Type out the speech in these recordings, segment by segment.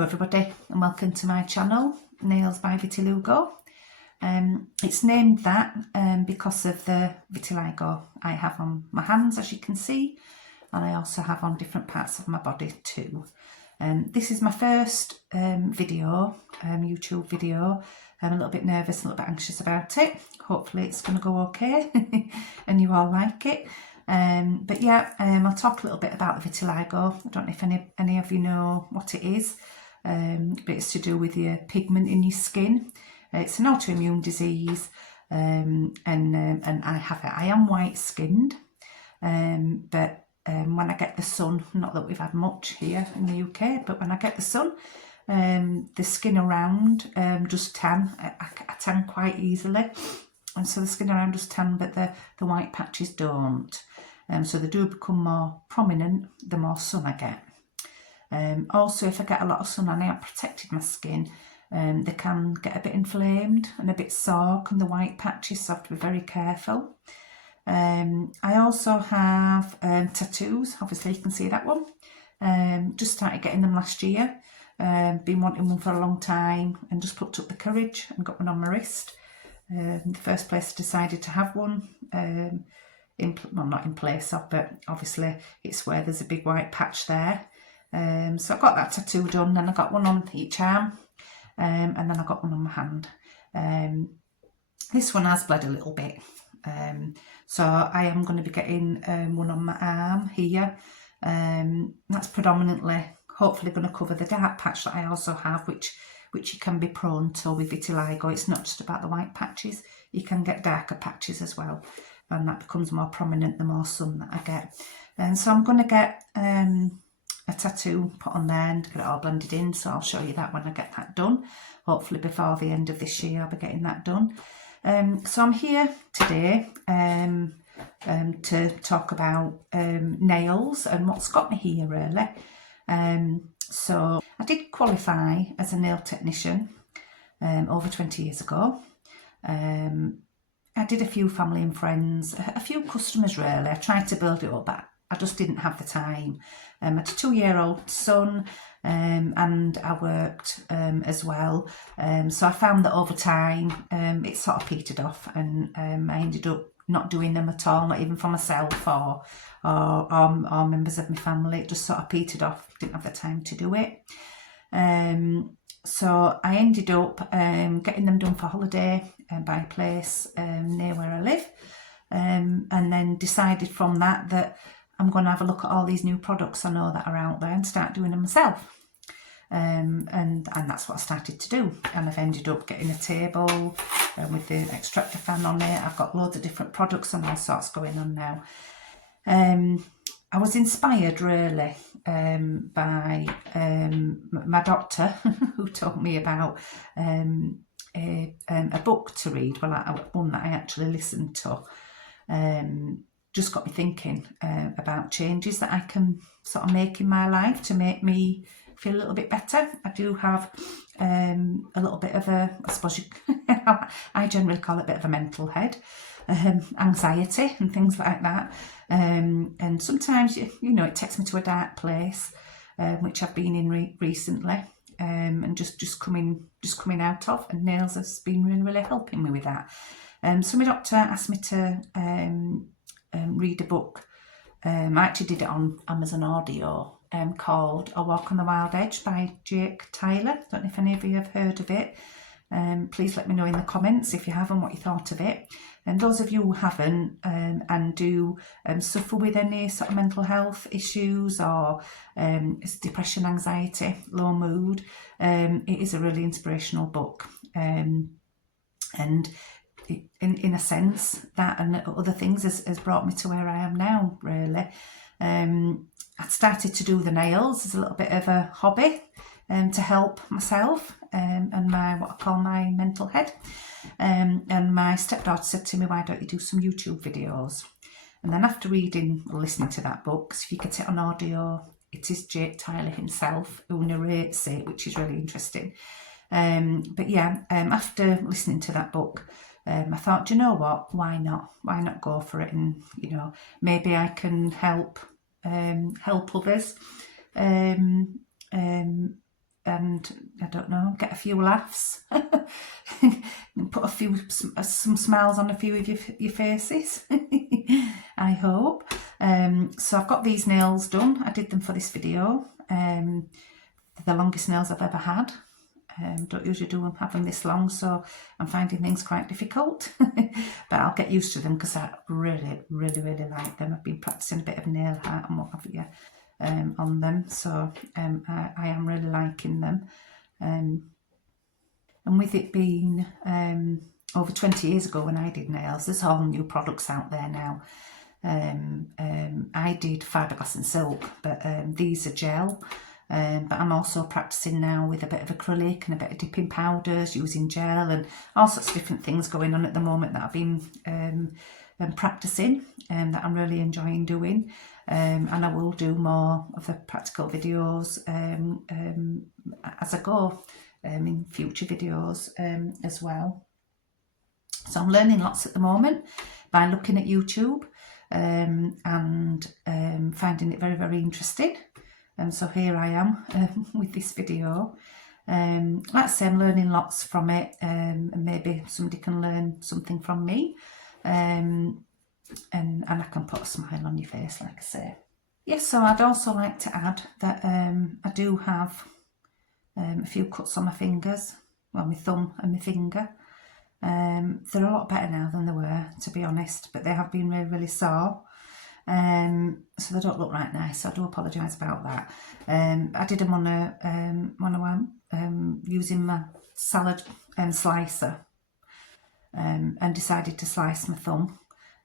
Hello everybody and welcome to my channel, Nails by Viti'Lou'Go. It's named that because of the vitiligo I have on my hands, as you can see, and I also have on different parts of my body too. This is my first video, YouTube video. I'm a little bit nervous, a little bit anxious about it. Hopefully it's going to go okay and you all like it. But yeah, I'll talk a little bit about the vitiligo. I don't know if any of you know what it is, but it's to do with your pigment in your skin. It's an autoimmune disease, and I have it. I am white skinned, but when I get the sun, not that we've had much here in the UK, but when I get the sun, the skin around just tan. I tan quite easily, and so the skin around does tan, but the white patches don't. So they do become more prominent the more sun I get. Also, if I get a lot of sun and I have protected my skin, they can get a bit inflamed and a bit sore, and the white patches, so I have to be very careful. I also have tattoos. Obviously you can see that one. Just started getting them last year. Been wanting one for a long time and just plucked up the courage and got one on my wrist. The first place I decided to have one, well, not in place of, but obviously it's where there's a big white patch there. So I got that tattoo done, then I got one on each arm, and then I got one on my hand. This one has bled a little bit, so I am going to be getting one on my arm here. That's predominantly, hopefully, going to cover the dark patch that I also have, which you can be prone to with vitiligo. It's not just about the white patches, you can get darker patches as well, and that becomes more prominent the more sun that I get. And so I'm going to get a tattoo put on there and get it all blended in, so I'll show you that when I get that done. Hopefully before the end of this year I'll be getting that done. So I'm here today to talk about nails and what's got me here really. So I did qualify as a nail technician over 20 years ago. I did a few family and friends, a few customers really. I tried to build it up, but I just didn't have the time. I had a 2-year-old son, and I worked as well. So I found that over time it sort of petered off, and I ended up not doing them at all, not even for myself or members of my family. It just sort of petered off, didn't have the time to do it. So I ended up getting them done for holiday by a place near where I live, and then decided from that I'm going to have a look at all these new products I know that are out there and start doing them myself. And that's what I started to do, and I've ended up getting a table with the extractor fan on it. I've got loads of different products and all sorts going on now. I was inspired really by my doctor who told me about a book to read, one that I actually listened to. Just got me thinking about changes that I can sort of make in my life to make me feel a little bit better. I do have a little bit of a, I suppose I generally call it a bit of a mental head, anxiety and things like that. And sometimes, you know, it takes me to a dark place, which I've been in recently, and just coming out of, and nails has been really helping me with that. So my doctor asked me to read a book. I actually did it on Amazon Audio, called A Walk on the Wild Edge by Jake Tyler. Don't know if any of you have heard of it. Please let me know in the comments if you haven't, what you thought of it. And those of you who haven't and do suffer with any sort of mental health issues or depression, anxiety, low mood, it is a really inspirational book. And in a sense, that and other things has brought me to where I am now, really. I started to do the nails as a little bit of a hobby to help myself and my, what I call my mental head. And my stepdaughter said to me, why don't you do some YouTube videos? And then after reading or listening to that book, so if you get it on audio, it is Jake Tyler himself who narrates it, which is really interesting. But yeah, after listening to that book, I thought, do you know what, why not go for it, and you know, maybe I can help others and I don't know, get a few laughs, put some smiles on a few of your faces. I hope. So I've got these nails done. I did them for this video. They're the longest nails I've ever had. Don't usually have them this long, so I'm finding things quite difficult. But I'll get used to them because I really like them. I've been practicing a bit of nail art and what have you on them, so I am really liking them. And with it being over 20 years ago when I did nails, there's all new products out there now. I did fiberglass and silk, but these are gel. But I'm also practicing now with a bit of acrylic and a bit of dipping powders, using gel and all sorts of different things going on at the moment that I've been practicing and that I'm really enjoying doing. And I will do more of the practical videos as I go in future videos as well. So I'm learning lots at the moment by looking at YouTube and finding it very interesting. So here I am with this video. Like I say, I'm learning lots from it, and maybe somebody can learn something from me, and I can put a smile on your face, like I say. Yes, so I'd also like to add that I do have a few cuts on my fingers, well, my thumb and my finger. They're a lot better now than they were, to be honest, but they have been really sore. So they don't look right nice, so I do apologise about that. I did them on using my salad slicer, and decided to slice my thumb,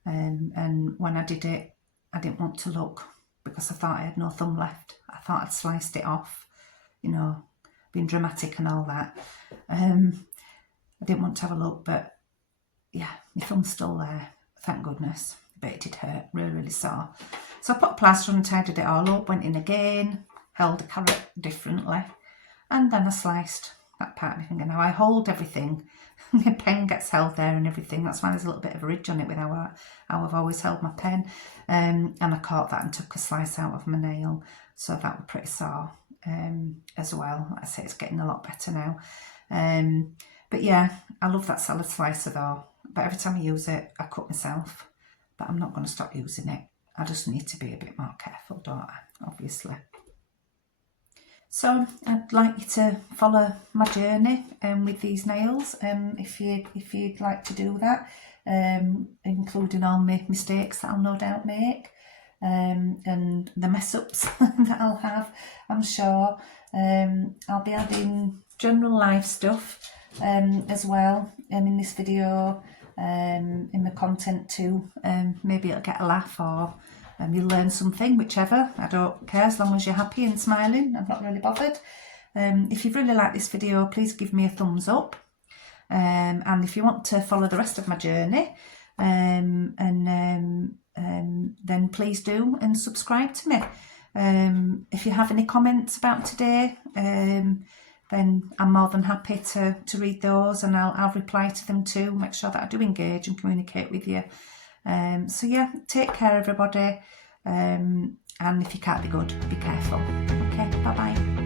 and when I did it, I didn't want to look because I thought I had no thumb left. I thought I'd sliced it off, you know, being dramatic and all that. I didn't want to have a look, but yeah, my thumb's still there, thank goodness. But it did hurt, really sore. So I put a plaster on and tidied it all up, went in again, held the carrot differently, and then I sliced that part of my finger. Now I hold everything, my pen gets held there and everything, that's why there's a little bit of a ridge on it with how I've always held my pen. And I caught that and took a slice out of my nail, so that was pretty sore as well. Like I say, it's getting a lot better now. But yeah, I love that salad slicer though, but every time I use it, I cut myself. But I'm not going to stop using it. I just need to be a bit more careful, don't I? Obviously. So I'd like you to follow my journey with these nails, if you'd like to do that, including all my mistakes that I'll no doubt make, and the mess ups that I'll have, I'm sure. I'll be adding general life stuff as well in this video. In the content too. Maybe it'll get a laugh or you'll learn something, whichever. I don't care, as long as you're happy and smiling. I'm not really bothered. If you've really liked this video, please give me a thumbs up, and if you want to follow the rest of my journey, then please do and subscribe to me. If you have any comments about today, then I'm more than happy to read those, and I'll reply to them too, make sure that I do engage and communicate with you. So yeah, take care everybody, and if you can't be good, be careful. Okay, bye bye.